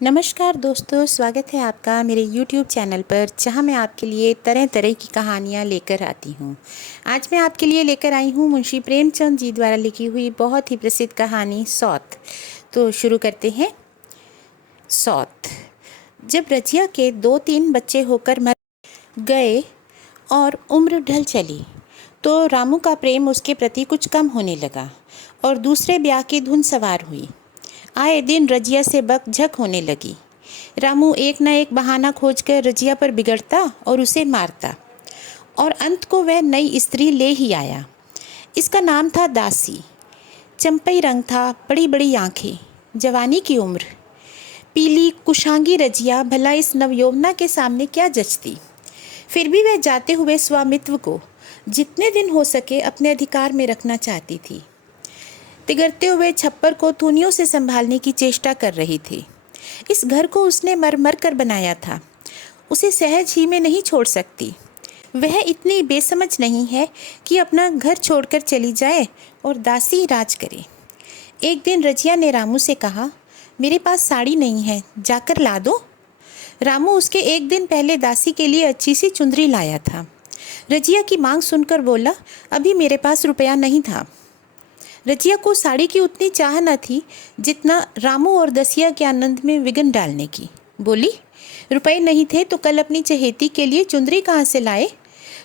नमस्कार दोस्तों, स्वागत है आपका मेरे YouTube चैनल पर, जहां मैं आपके लिए तरह तरह की कहानियां लेकर आती हूं। आज मैं आपके लिए लेकर आई हूं मुंशी प्रेमचंद जी द्वारा लिखी हुई बहुत ही प्रसिद्ध कहानी सौत। तो शुरू करते हैं। सौत। जब रजिया के 2-3 बच्चे होकर मर गए और उम्र ढल चली, तो रामू का प्रेम उसके प्रति कुछ कम होने लगा और दूसरे ब्याह की धुन सवार हुई। आए दिन रजिया से बकझक होने लगी। रामू एक न एक बहाना खोजकर रजिया पर बिगड़ता और उसे मारता, और अंत को वह नई स्त्री ले ही आया। इसका नाम था दासी। चंपई रंग था, बड़ी बड़ी आंखें, जवानी की उम्र। पीली कुशांगी रजिया भला इस नवयौवना के सामने क्या जचती। फिर भी वह जाते हुए स्वामित्व को जितने दिन हो सके अपने अधिकार में रखना चाहती थी। तिगरते हुए छप्पर को थूनियों से संभालने की चेष्टा कर रही थी। इस घर को उसने मर मर कर बनाया था, उसे सहज ही में नहीं छोड़ सकती। वह इतनी बेसमझ नहीं है कि अपना घर छोड़कर चली जाए और दासी राज करे। एक दिन रजिया ने रामू से कहा, मेरे पास साड़ी नहीं है, जाकर ला दो। रामू उसके एक दिन पहले दासी के लिए अच्छी सी चुंदरी लाया था। रजिया की मांग सुनकर बोला, अभी मेरे पास रुपया नहीं था। रजिया को साड़ी की उतनी चाह न थी जितना रामू और दसिया के आनंद में विघ्न डालने की। बोली, रुपए नहीं थे तो कल अपनी चहेती के लिए चुंदरी कहाँ से लाए?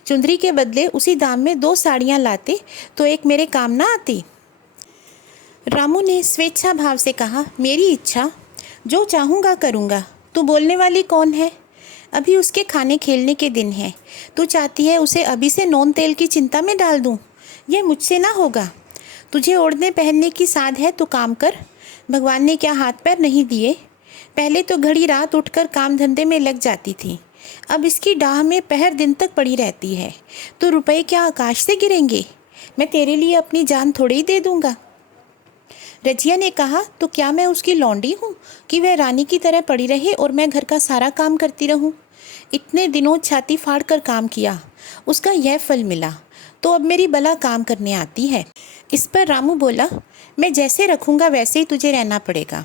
चुंदरी के बदले उसी दाम में 2 साड़ियाँ लाते तो एक मेरे काम ना आती। रामू ने स्वेच्छा भाव से कहा, मेरी इच्छा, जो चाहूँगा करूँगा। तू बोलने वाली कौन है? अभी उसके खाने खेलने के दिन हैं। तू चाहती है उसे अभी से नोन तेल की चिंता में डाल दूँ? यह मुझसे ना होगा। तुझे ओढ़ने पहनने की साध है तो काम कर। भगवान ने क्या हाथ पैर नहीं दिए? पहले तो घड़ी रात उठकर काम धंधे में लग जाती थी, अब इसकी डाह में पहर दिन तक पड़ी रहती है। तो रुपए क्या आकाश से गिरेंगे? मैं तेरे लिए अपनी जान थोड़ी ही दे दूंगा। रजिया ने कहा, तो क्या मैं उसकी लौंडी हूँ कि वह रानी की तरह पड़ी रहे और मैं घर का सारा काम करती रहूँ? इतने दिनों छाती फाड़ कर काम किया, उसका यह फल मिला, तो अब मेरी बला काम करने आती है। इस पर रामू बोला, मैं जैसे रखूँगा वैसे ही तुझे रहना पड़ेगा।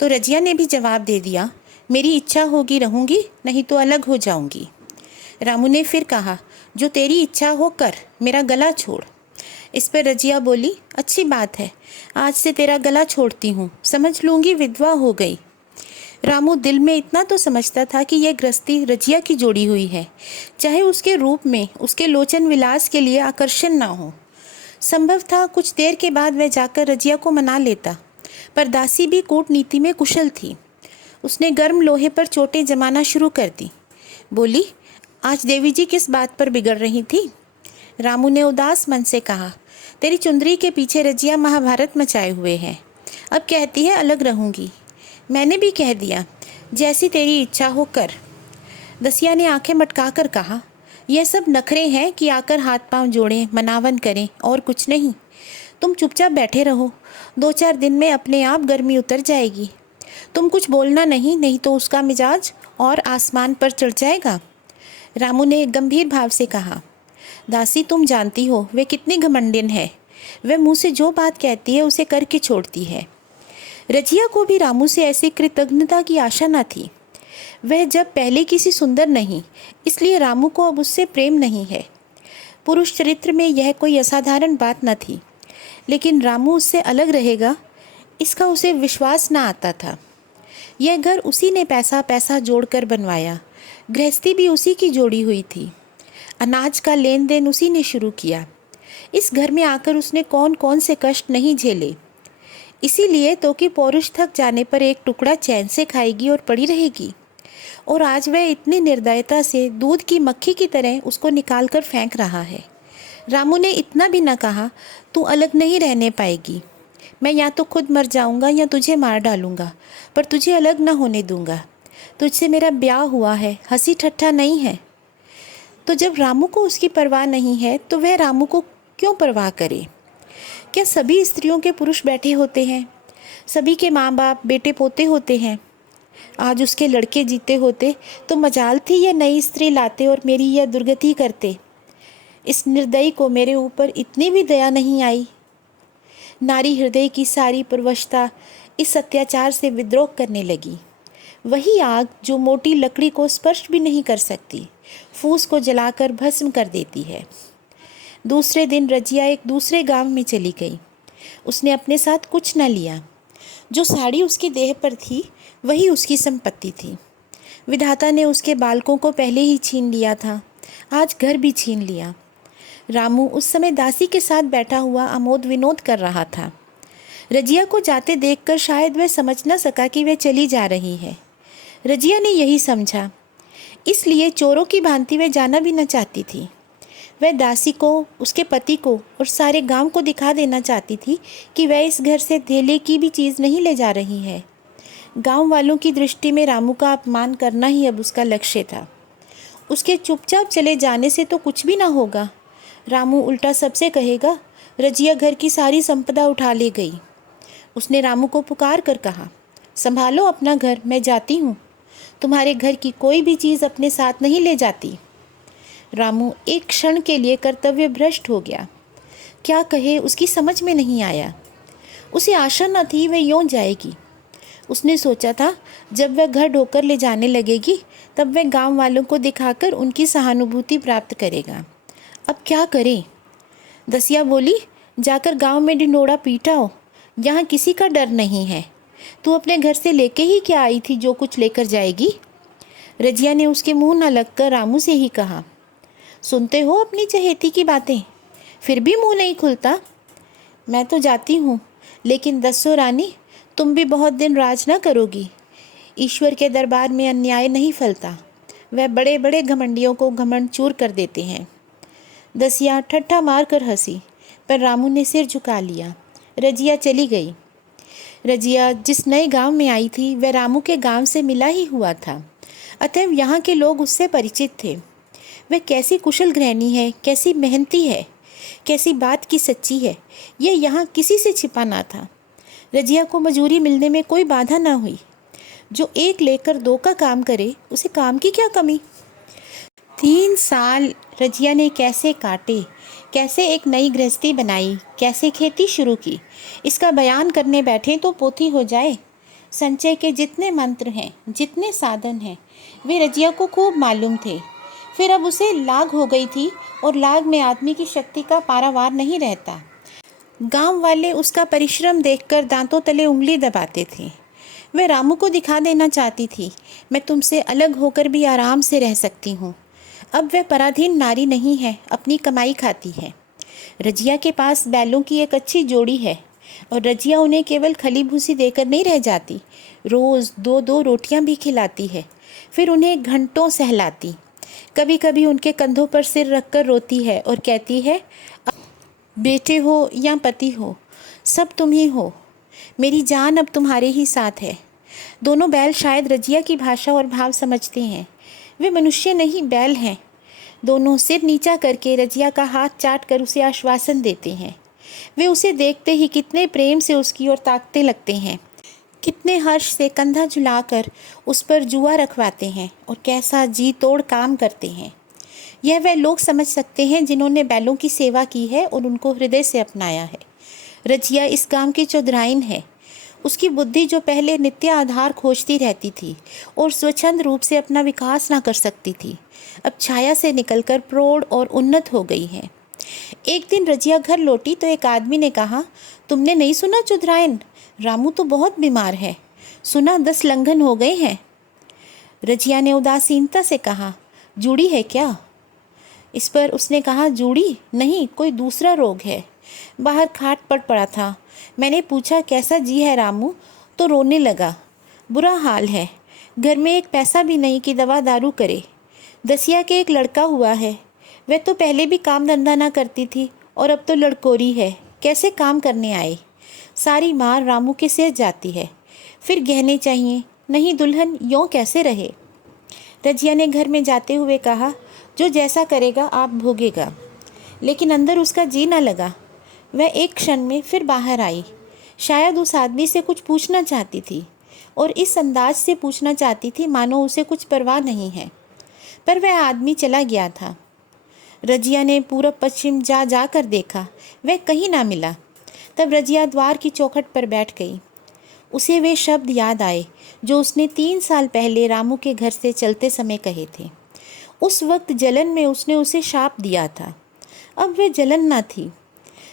तो रजिया ने भी जवाब दे दिया, मेरी इच्छा होगी रहूँगी, नहीं तो अलग हो जाऊँगी। रामू ने फिर कहा, जो तेरी इच्छा हो कर, मेरा गला छोड़। इस पर रजिया बोली, अच्छी बात है, आज से तेरा गला छोड़ती हूँ, समझ लूँगी विधवा हो गई। रामू दिल में इतना तो समझता था कि यह गृहस्थी रजिया की जोड़ी हुई है, चाहे उसके रूप में उसके लोचन विलास के लिए आकर्षण ना हो। संभव था कुछ देर के बाद वह जाकर रजिया को मना लेता, पर दासी भी कूटनीति में कुशल थी। उसने गर्म लोहे पर चोटें जमाना शुरू कर दी। बोली, आज देवी जी किस बात पर बिगड़ रही थी? रामू ने उदास मन से कहा, तेरी चुंदरी के पीछे रजिया महाभारत मचाए हुए है। अब कहती है अलग रहूँगी। मैंने भी कह दिया, जैसी तेरी इच्छा हो कर। दसिया ने आंखें मटका कर कहा, यह सब नखरे हैं कि आकर हाथ पांव जोड़ें, मनावन करें, और कुछ नहीं। तुम चुपचाप बैठे रहो, 2-4 दिन में अपने आप गर्मी उतर जाएगी। तुम कुछ बोलना नहीं, नहीं तो उसका मिजाज और आसमान पर चढ़ जाएगा। रामू ने गंभीर भाव से कहा, दासी तुम जानती हो वे कितनी घमंडिन है। वह मुँह से जो बात कहती है उसे करके छोड़ती है। रजिया को भी रामू से ऐसी कृतज्ञता की आशा न थी। वह जब पहले किसी सुंदर नहीं, इसलिए रामू को अब उससे प्रेम नहीं है। पुरुष चरित्र में यह कोई असाधारण बात न थी, लेकिन रामू उससे अलग रहेगा, इसका उसे विश्वास न आता था। यह घर उसी ने पैसा पैसा जोड़कर बनवाया, गृहस्थी भी उसी की जोड़ी हुई थी, अनाज का लेन देन उसी ने शुरू किया। इस घर में आकर उसने कौन कौन से कष्ट नहीं झेले। इसीलिए तो कि पौरुष थक जाने पर एक टुकड़ा चैन से खाएगी और पड़ी रहेगी, और आज वह इतनी निर्दयता से दूध की मक्खी की तरह उसको निकाल कर फेंक रहा है। रामू ने इतना भी न कहा, तू अलग नहीं रहने पाएगी, मैं या तो खुद मर जाऊंगा या तुझे मार डालूंगा, पर तुझे अलग न होने दूंगा। तुझसे मेरा ब्याह हुआ है, हंसी ठट्ठा नहीं है। तो जब रामू को उसकी परवाह नहीं है तो वह रामू को क्यों परवाह करे? क्या सभी स्त्रियों के पुरुष बैठे होते हैं? सभी के माँ बाप बेटे पोते होते हैं? आज उसके लड़के जीते होते तो मजाल थी यह नई स्त्री लाते और मेरी यह दुर्गति करते। इस निर्दयी को मेरे ऊपर इतनी भी दया नहीं आई। नारी हृदय की सारी परवशता इस अत्याचार से विद्रोह करने लगी। वही आग जो मोटी लकड़ी को स्पर्श भी नहीं कर सकती, फूस को जलाकर भस्म कर देती है। दूसरे दिन रजिया एक दूसरे गांव में चली गई। उसने अपने साथ कुछ न लिया। जो साड़ी उसकी देह पर थी वही उसकी संपत्ति थी। विधाता ने उसके बालकों को पहले ही छीन लिया था, आज घर भी छीन लिया। रामू उस समय दासी के साथ बैठा हुआ आमोद विनोद कर रहा था। रजिया को जाते देखकर शायद वह समझ न सका कि वह चली जा रही है। रजिया ने यही समझा, इसलिए चोरों की भांति वह जाना भी न चाहती थी। वह दासी को, उसके पति को और सारे गांव को दिखा देना चाहती थी कि वह इस घर से धेले की भी चीज़ नहीं ले जा रही है। गांव वालों की दृष्टि में रामू का अपमान करना ही अब उसका लक्ष्य था। उसके चुपचाप चले जाने से तो कुछ भी ना होगा। रामू उल्टा सबसे कहेगा, रजिया घर की सारी संपदा उठा ले गई। उसने रामू को पुकार कर कहा, संभालो अपना घर, मैं जाती हूँ। तुम्हारे घर की कोई भी चीज़ अपने साथ नहीं ले जाती। रामू एक क्षण के लिए कर्तव्य भ्रष्ट हो गया। क्या कहे उसकी समझ में नहीं आया। उसे आशा न थी वह यूँ जाएगी। उसने सोचा था जब वह घर ढोकर ले जाने लगेगी तब वह गांव वालों को दिखाकर उनकी सहानुभूति प्राप्त करेगा। अब क्या करे। दसिया बोली, जाकर गांव में ढिंढोरा पीटाओ, यहाँ किसी का डर नहीं है। तू अपने घर से लेके ही क्या आई थी जो कुछ लेकर जाएगी। रजिया ने उसके मुंह न लगकर रामू से ही कहा, सुनते हो अपनी चहेती की बातें, फिर भी मुंह नहीं खुलता। मैं तो जाती हूँ, लेकिन दस्सो रानी, तुम भी बहुत दिन राज न करोगी। ईश्वर के दरबार में अन्याय नहीं फलता, वह बड़े बड़े घमंडियों को घमंड चूर कर देते हैं। दसिया ठट्ठा मार कर हंसी, पर रामू ने सिर झुका लिया। रजिया चली गई। रजिया जिस नए गांव में आई थी वह रामू के गांव से मिला ही हुआ था, अतएव यहाँ के लोग उससे परिचित थे। वह कैसी कुशल गृहिणी है, कैसी मेहनती है, कैसी बात की सच्ची है, यह यहाँ किसी से छिपा ना था। रजिया को मजूरी मिलने में कोई बाधा ना हुई। जो एक लेकर दो का काम करे उसे काम की क्या कमी। 3 साल रजिया ने कैसे काटे, कैसे एक नई गृहस्थी बनाई, कैसे खेती शुरू की, इसका बयान करने बैठे तो पोथी हो जाए। संचय के जितने मंत्र हैं, जितने साधन हैं, वे रजिया को खूब मालूम थे। फिर अब उसे लाग हो गई थी और लाग में आदमी की शक्ति का पारावार नहीं रहता। गांव वाले उसका परिश्रम देखकर दांतों तले उंगली दबाते थे। वह रामू को दिखा देना चाहती थी, मैं तुमसे अलग होकर भी आराम से रह सकती हूँ। अब वह पराधीन नारी नहीं है, अपनी कमाई खाती है। रजिया के पास बैलों की एक अच्छी जोड़ी है और रजिया उन्हें केवल खली भूसी देकर नहीं रह जाती, रोज़ 2-2 रोटियां भी खिलाती है, फिर उन्हें घंटों सहलाती। कभी कभी उनके कंधों पर सिर रखकर रोती है और कहती है, बेटे हो या पति हो, सब तुम ही हो, मेरी जान अब तुम्हारे ही साथ है। दोनों बैल शायद रजिया की भाषा और भाव समझते हैं। वे मनुष्य नहीं, बैल हैं। दोनों सिर नीचा करके रजिया का हाथ चाट कर उसे आश्वासन देते हैं। वे उसे देखते ही कितने प्रेम से उसकी ओर ताकते लगते हैं, कितने हर्ष से कंधा झुलाकर उस पर जुआ रखवाते हैं और कैसा जी तोड़ काम करते हैं। यह वह लोग समझ सकते हैं जिन्होंने बैलों की सेवा की है और उनको हृदय से अपनाया है। रजिया इस काम की चौधराइन है। उसकी बुद्धि जो पहले नित्य आधार खोजती रहती थी और स्वच्छंद रूप से अपना विकास ना कर सकती थी, अब छाया से निकलकर प्रौढ़ और उन्नत हो गई है। एक दिन रजिया घर लौटी तो एक आदमी ने कहा, तुमने नहीं सुना चौधराइन, रामू तो बहुत बीमार है, सुना 10 लंघन हो गए हैं। रजिया ने उदासीनता से कहा, जूड़ी है क्या। इस पर उसने कहा, जूड़ी नहीं, कोई दूसरा रोग है। बाहर खाट पर पड़ा था। मैंने पूछा, कैसा जी है रामू, तो रोने लगा। बुरा हाल है, घर में एक पैसा भी नहीं कि दवा दारू करे। दसिया के एक लड़का हुआ है, वह तो पहले भी काम धंधा ना करती थी और अब तो लड़कोरी है, कैसे काम करने आए। सारी मार रामू के सिर जाती है। फिर गहने चाहिए, नहीं दुल्हन यों कैसे रहे। रजिया ने घर में जाते हुए कहा, जो जैसा करेगा आप भोगेगा। लेकिन अंदर उसका जी न लगा। वह एक क्षण में फिर बाहर आई। शायद उस आदमी से कुछ पूछना चाहती थी और इस अंदाज से पूछना चाहती थी मानो उसे कुछ परवाह नहीं है, पर वह आदमी चला गया था। रजिया ने पूरब पश्चिम जा कर देखा, वह कहीं ना मिला। तब रजिया द्वार की चौखट पर बैठ गई। उसे वे शब्द याद आए जो उसने 3 साल पहले रामू के घर से चलते समय कहे थे। उस वक्त जलन में उसने उसे शाप दिया था। अब वह जलन न थी।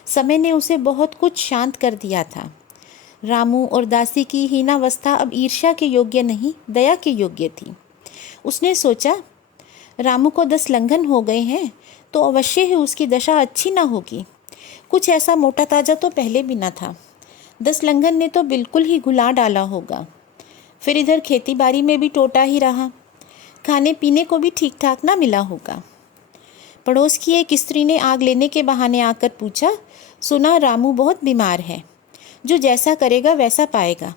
समय ने उसे बहुत कुछ शांत कर दिया था। रामू और दासी की हीनावस्था अब ईर्ष्या के योग्य नहीं, दया के योग्य थी। उसने सोचा, रामू को 10 लंघन हो गए हैं तो अवश्य ही उसकी दशा अच्छी ना होगी। कुछ ऐसा मोटा ताजा तो पहले भी न था। 10 लंघन ने तो बिल्कुल ही घुला डाला होगा। फिर इधर खेती बाड़ी में भी टोटा ही रहा। खाने पीने को भी ठीक ठाक ना मिला होगा। पड़ोस की एक स्त्री ने आग लेने के बहाने आकर पूछा, सुना रामू बहुत बीमार है, जो जैसा करेगा वैसा पाएगा।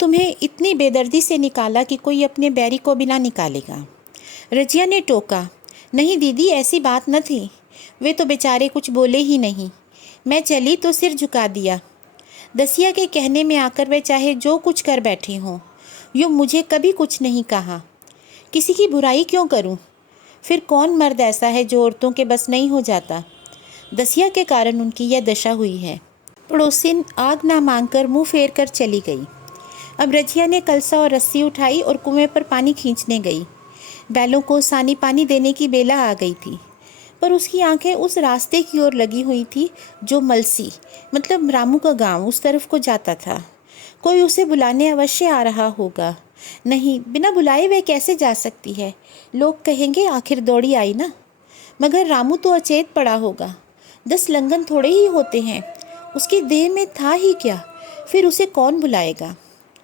तुम्हें इतनी बेदर्दी से निकाला कि कोई अपने बैरी को भी ना निकालेगा। रजिया ने टोका, नहीं दीदी, ऐसी बात न थी। वे तो बेचारे कुछ बोले ही नहीं। मैं चली तो सिर झुका दिया। दसिया के कहने में आकर वे चाहे जो कुछ कर बैठे हों, यूँ मुझे कभी कुछ नहीं कहा। किसी की बुराई क्यों करूं? फिर कौन मर्द ऐसा है जो औरतों के बस नहीं हो जाता? दसिया के कारण उनकी यह दशा हुई है। पड़ोसिन आग ना मांगकर मुंह फेर कर चली गई। अब रजिया ने कलसा और रस्सी उठाई और कुएं पर पानी खींचने गई। बैलों को सानी पानी देने की बेला आ गई थी, पर उसकी आंखें उस रास्ते की ओर लगी हुई थी जो मलसी मतलब रामू का गांव उस तरफ को जाता था। कोई उसे बुलाने अवश्य आ रहा होगा। नहीं, बिना बुलाए वे कैसे जा सकती है? लोग कहेंगे आखिर दौड़ी आई ना। मगर रामू तो अचेत पड़ा होगा। 10 लंघन थोड़े ही होते हैं। उसकी देह में था ही क्या? फिर उसे कौन बुलाएगा?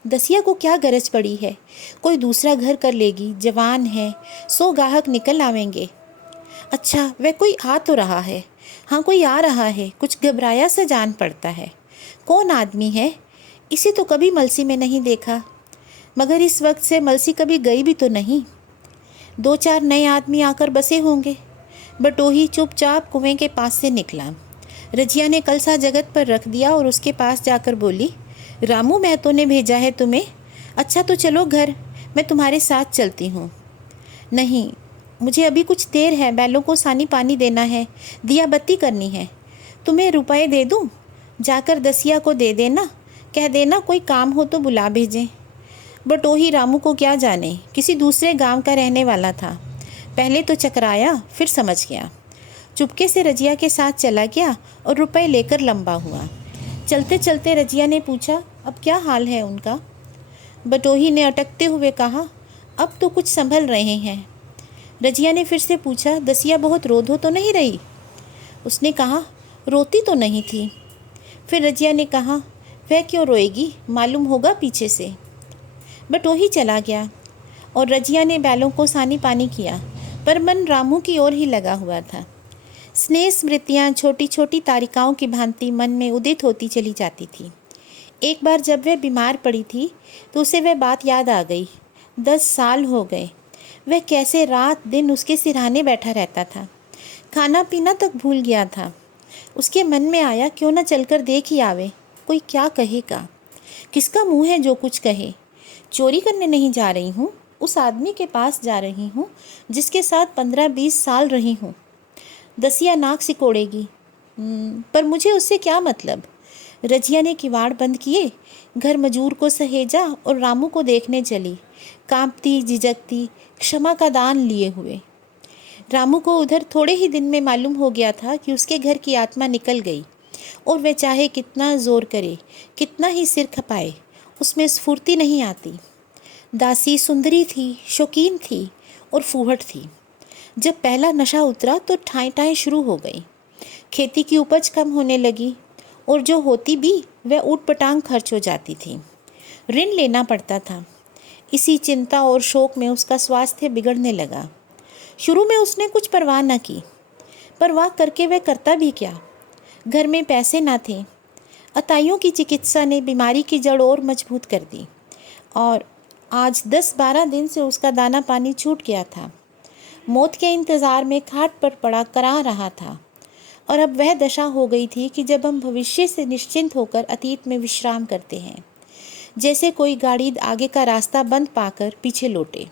दसिया को क्या गरज पड़ी है? कोई दूसरा घर कर लेगी, जवान है, 100 गाहक निकल आवेंगे। अच्छा, वह कोई आ तो रहा है। हाँ, कोई आ रहा है। कुछ घबराया सा जान पड़ता है। कौन आदमी है? इसे तो कभी मलसी में नहीं देखा। मगर इस वक्त से मलसी कभी गई भी तो नहीं। 2-4 नए आदमी आकर बसे होंगे। बटोही चुपचाप कुएं के पास से निकला। रजिया ने कलसा जगत पर रख दिया और उसके पास जाकर बोली, रामू महतो ने भेजा है तुम्हें? अच्छा तो चलो घर, मैं तुम्हारे साथ चलती हूँ। नहीं, मुझे अभी कुछ देर है। बैलों को सानी पानी देना है, दिया बत्ती करनी है। तुम्हें रुपए दे दूँ? जाकर दसिया को दे देना। कह देना कोई काम हो तो बुला भेजें। बटोही रामू को क्या जाने, किसी दूसरे गांव का रहने वाला था। पहले तो चकराया, फिर समझ गया। चुपके से रजिया के साथ चला गया और रुपए लेकर लंबा हुआ। चलते चलते रजिया ने पूछा, अब क्या हाल है उनका? बटोही ने अटकते हुए कहा, अब तो कुछ संभल रहे हैं। रजिया ने फिर से पूछा, दसिया बहुत रो धो तो नहीं रही? उसने कहा, रोती तो नहीं थी। फिर रजिया ने कहा, वह क्यों रोएगी, मालूम होगा पीछे से। बटोही चला गया और रजिया ने बैलों को सानी पानी किया, पर मन रामू की ओर ही लगा हुआ था। स्नेह स्मृतियाँ छोटी छोटी तारिकाओं की भांति मन में उदित होती चली जाती थी। एक बार जब वह बीमार पड़ी थी तो उसे वह बात याद आ गई। 10 साल हो गए। वह कैसे रात दिन उसके सिरहाने बैठा रहता था। खाना पीना तक भूल गया था। उसके मन में आया, क्यों न चलकर देख ही आवे, कोई क्या कहेगा। किसका मुँह है जो कुछ कहे। चोरी करने नहीं जा रही हूँ, उस आदमी के पास जा रही हूँ जिसके साथ 15-20 साल रही हूँ। दसिया नाक सिकोड़ेगी, पर मुझे उससे क्या मतलब। रजिया ने किवाड़ बंद किए, घर मजूर को सहेजा और रामू को देखने चली, कांपती झिझकती, क्षमा का दान लिए हुए। रामू को उधर थोड़े ही दिन में मालूम हो गया था कि उसके घर की आत्मा निकल गई और वह चाहे कितना जोर करे, कितना ही सिर खपाए, उसमें स्फूर्ति नहीं आती। दासी सुंदरी थी, शौकीन थी और फूहड़ थी। जब पहला नशा उतरा तो ठाएं ठाएं शुरू हो गई। खेती की उपज कम होने लगी और जो होती भी वह ऊटपटांग खर्च हो जाती थी। ऋण लेना पड़ता था। इसी चिंता और शोक में उसका स्वास्थ्य बिगड़ने लगा। शुरू में उसने कुछ परवाह न की, परवाह करके वह करता भी क्या। घर में पैसे ना थे। अताइयों की चिकित्सा ने बीमारी की जड़ और मजबूत कर दी और आज 10-12 दिन से उसका दाना पानी छूट गया था। मौत के इंतज़ार में खाट पर पड़ा करा रहा था और अब वह दशा हो गई थी कि जब हम भविष्य से निश्चिंत होकर अतीत में विश्राम करते हैं, जैसे कोई गाड़ी आगे का रास्ता बंद पाकर पीछे लौटे।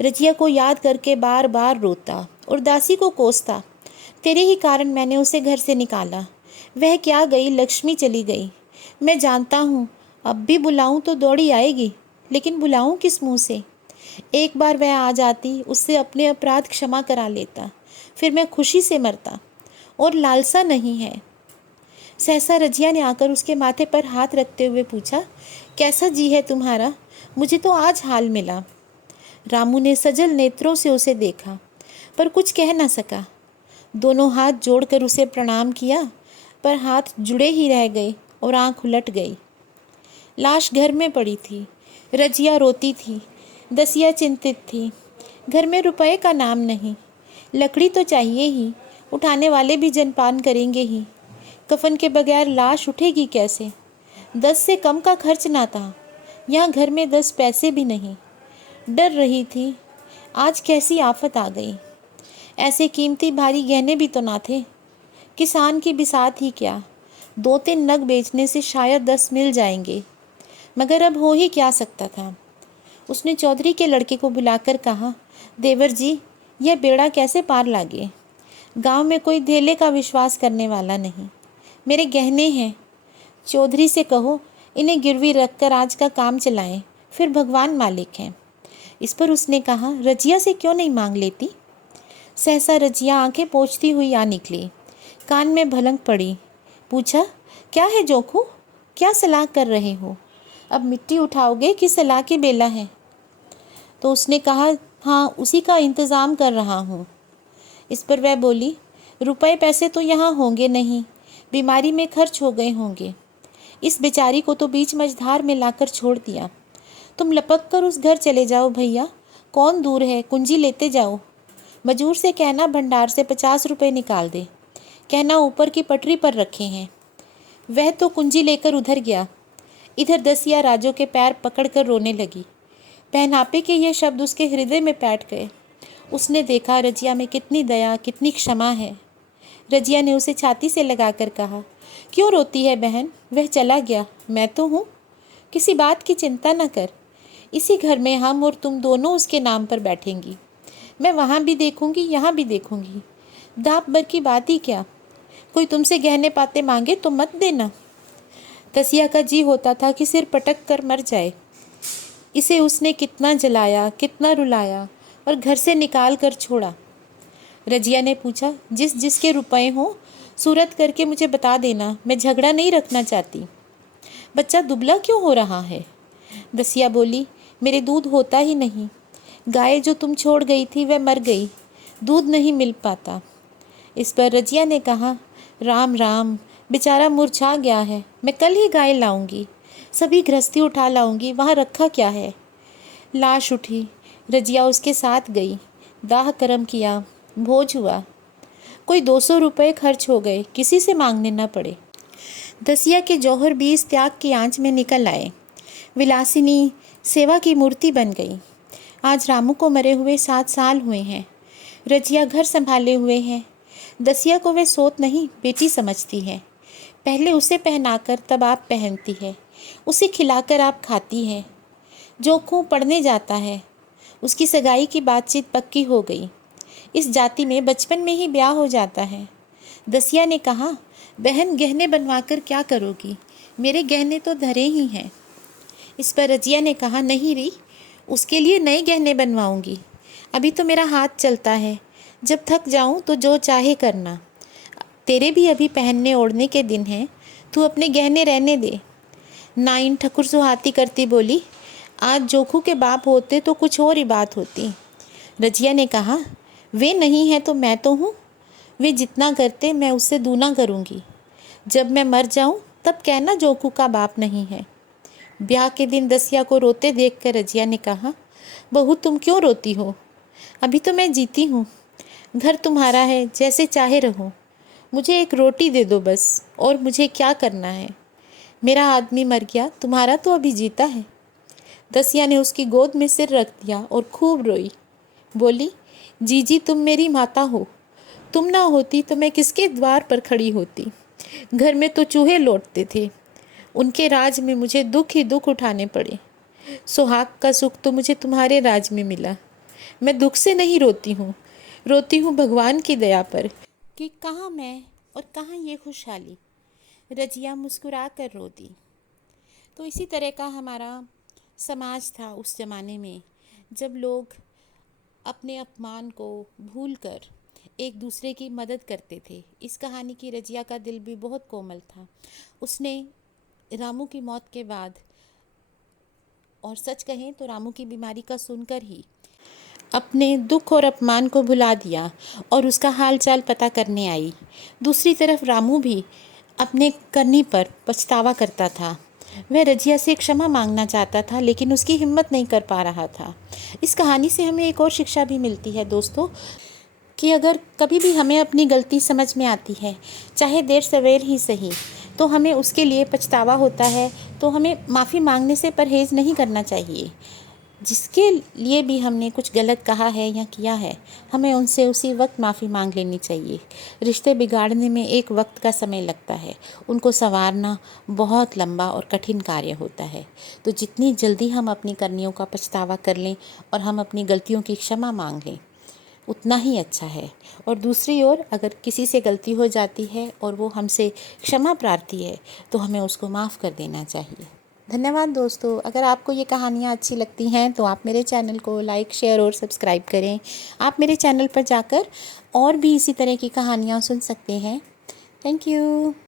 रजिया को याद करके बार बार रोता और दासी को कोसता, तेरे ही कारण मैंने उसे घर से निकाला। वह क्या गई, लक्ष्मी चली गई। मैं जानता हूँ अब भी बुलाऊं तो दौड़ी आएगी, लेकिन बुलाऊं किस मुंह से? एक बार वह आ जाती, उससे अपने अपराध क्षमा करा लेता, फिर मैं खुशी से मरता। और लालसा नहीं है। सहसा रजिया ने आकर उसके माथे पर हाथ रखते हुए पूछा, कैसा जी है तुम्हारा? मुझे तो आज हाल मिला। रामू ने सजल नेत्रों से उसे देखा, पर कुछ कह न सका। दोनों हाथ जोड़कर उसे प्रणाम किया, पर हाथ जुड़े ही रह गए और आंख उलट गई। लाश घर में पड़ी थी। रजिया रोती थी। दसिया चिंतित थी। घर में रुपए का नाम नहीं। लकड़ी तो चाहिए ही, उठाने वाले भी जनपान करेंगे ही। कफन के बगैर लाश उठेगी कैसे? 10 से कम का खर्च ना था। यहाँ घर में 10 पैसे भी नहीं। डर रही थी, आज कैसी आफत आ गई। ऐसे कीमती भारी गहने भी तो ना थे। किसान की बिसात ही क्या, 2-3 नग बेचने से शायद 10 मिल जाएंगे, मगर अब हो ही क्या सकता था। उसने चौधरी के लड़के को बुलाकर कहा, देवर जी, यह बेड़ा कैसे पार लागे? गांव में कोई धेले का विश्वास करने वाला नहीं। मेरे गहने हैं, चौधरी से कहो इन्हें गिरवी रखकर आज का काम चलाएं, फिर भगवान मालिक हैं। इस पर उसने कहा, रजिया से क्यों नहीं मांग लेती? सहसा रजिया आंखें पोंछती हुई आ निकली, कान में भलंग पड़ी। पूछा, क्या है जोखू, क्या सलाह कर रहे हो? अब मिट्टी उठाओगे कि सलाह की बेला है? तो उसने कहा, हाँ, उसी का इंतज़ाम कर रहा हूँ। इस पर वह बोली, रुपए पैसे तो यहाँ होंगे नहीं, बीमारी में खर्च हो गए होंगे। इस बेचारी को तो बीच मझधार में लाकर छोड़ दिया। तुम लपक कर उस घर चले जाओ भैया, कौन दूर है, कुंजी लेते जाओ। मजूर से कहना भंडार से 50 रुपये निकाल दे, कहना ऊपर की पटरी पर रखे हैं। वह तो कुंजी लेकर उधर गया। इधर दसिया राजो के पैर पकड़कर रोने लगी। पहनापे के ये शब्द उसके हृदय में बैठ गए। उसने देखा रजिया में कितनी दया, कितनी क्षमा है। रजिया ने उसे छाती से लगाकर कहा, क्यों रोती है बहन? वह चला गया, मैं तो हूँ। किसी बात की चिंता न कर। इसी घर में हम और तुम दोनों उसके नाम पर बैठेंगी। मैं वहाँ भी देखूंगी, यहाँ भी देखूंगी। दाप भर की बात ही क्या। कोई तुमसे गहने पाते मांगे तो मत देना। दसिया का जी होता था कि सिर पटक कर मर जाए। इसे उसने कितना जलाया, कितना रुलाया और घर से निकाल कर छोड़ा। रजिया ने पूछा, जिस जिसके रुपए हों सूरत करके मुझे बता देना, मैं झगड़ा नहीं रखना चाहती। बच्चा दुबला क्यों हो रहा है? दसिया बोली, मेरे दूध होता ही नहीं। गाय जो तुम छोड़ गई थी वह मर गई, दूध नहीं मिल पाता। इस पर रजिया ने कहा, राम राम, बेचारा मुरझा गया है। मैं कल ही गाय लाऊंगी, सभी गृहस्थी उठा लाऊंगी, वहाँ रखा क्या है। लाश उठी। रजिया उसके साथ गई। दाह कर्म किया, भोज हुआ। कोई 200 रुपये खर्च हो गए, किसी से मांगने न पड़े। दसिया के जौहर भी इस त्याग की आंच में निकल आए। विलासिनी सेवा की मूर्ति बन गई। आज रामू को मरे हुए 7 साल हुए हैं। रजिया घर संभाले हुए हैं। दसिया को वे सोत नहीं, बेटी समझती है। पहले उसे पहनाकर तब आप पहनती है, उसे खिलाकर आप खाती हैं। जोखू पढ़ने जाता है। उसकी सगाई की बातचीत पक्की हो गई। इस जाति में बचपन में ही ब्याह हो जाता है। दसिया ने कहा, बहन गहने बनवाकर क्या करोगी? मेरे गहने तो धरे ही हैं। इस पर रजिया ने कहा, नहीं री, उसके लिए नए गहने बनवाऊंगी। अभी तो मेरा हाथ चलता है, जब थक जाऊं तो जो चाहे करना। तेरे भी अभी पहनने ओढ़ने के दिन हैं, तू अपने गहने रहने दे। नाइन ठकुर सुहाती करती बोली, आज जोखू के बाप होते तो कुछ और ही बात होती। रजिया ने कहा, वे नहीं हैं तो मैं तो हूँ। वे जितना करते मैं उससे दूना करूँगी। जब मैं मर जाऊँ तब कहना जोखू का बाप नहीं है। ब्याह के दिन दसिया को रोते देखकर रजिया ने कहा, बहू तुम क्यों रोती हो? अभी तो मैं जीती हूँ। घर तुम्हारा है, जैसे चाहे रहो। मुझे एक रोटी दे दो बस, और मुझे क्या करना है। मेरा आदमी मर गया, तुम्हारा तो अभी जीता है। दसिया ने उसकी गोद में सिर रख दिया और खूब रोई। बोली, जीजी तुम मेरी माता हो। तुम ना होती तो मैं किसके द्वार पर खड़ी होती। घर में तो चूहे लौटते थे। उनके राज में मुझे दुख ही दुख उठाने पड़े। सुहाग का सुख तो मुझे तुम्हारे राज में मिला। मैं दुख से नहीं रोती हूँ, रोती हूँ भगवान की दया पर कि कहाँ मैं और कहाँ ये खुशहाली। रजिया मुस्कुरा कर रो दी। तो इसी तरह का हमारा समाज था उस ज़माने में, जब लोग अपने अपमान को भूलकर एक दूसरे की मदद करते थे। इस कहानी की रजिया का दिल भी बहुत कोमल था। उसने रामू की मौत के बाद, और सच कहें तो रामू की बीमारी का सुनकर ही, अपने दुख और अपमान को भुला दिया और उसका हाल चाल पता करने आई। दूसरी तरफ रामू भी अपने करनी पर पछतावा करता था। वह रजिया से क्षमा मांगना चाहता था, लेकिन उसकी हिम्मत नहीं कर पा रहा था। इस कहानी से हमें एक और शिक्षा भी मिलती है दोस्तों, कि अगर कभी भी हमें अपनी गलती समझ में आती है, चाहे देर सवेर ही सही, तो हमें उसके लिए पछतावा होता है, तो हमें माफ़ी मांगने से परहेज़ नहीं करना चाहिए। जिसके लिए भी हमने कुछ गलत कहा है या किया है, हमें उनसे उसी वक्त माफ़ी मांग लेनी चाहिए। रिश्ते बिगाड़ने में एक वक्त का समय लगता है, उनको संवारना बहुत लंबा और कठिन कार्य होता है। तो जितनी जल्दी हम अपनी करनियों का पछतावा कर लें और हम अपनी गलतियों की क्षमा मांग लें, उतना ही अच्छा है। और दूसरी ओर, अगर किसी से गलती हो जाती है और वो हमसे क्षमा प्रार्थी है, तो हमें उसको माफ़ कर देना चाहिए। धन्यवाद दोस्तों। अगर आपको ये कहानियाँ अच्छी लगती हैं तो आप मेरे चैनल को लाइक, शेयर और सब्सक्राइब करें। आप मेरे चैनल पर जाकर और भी इसी तरह की कहानियाँ सुन सकते हैं। Thank you.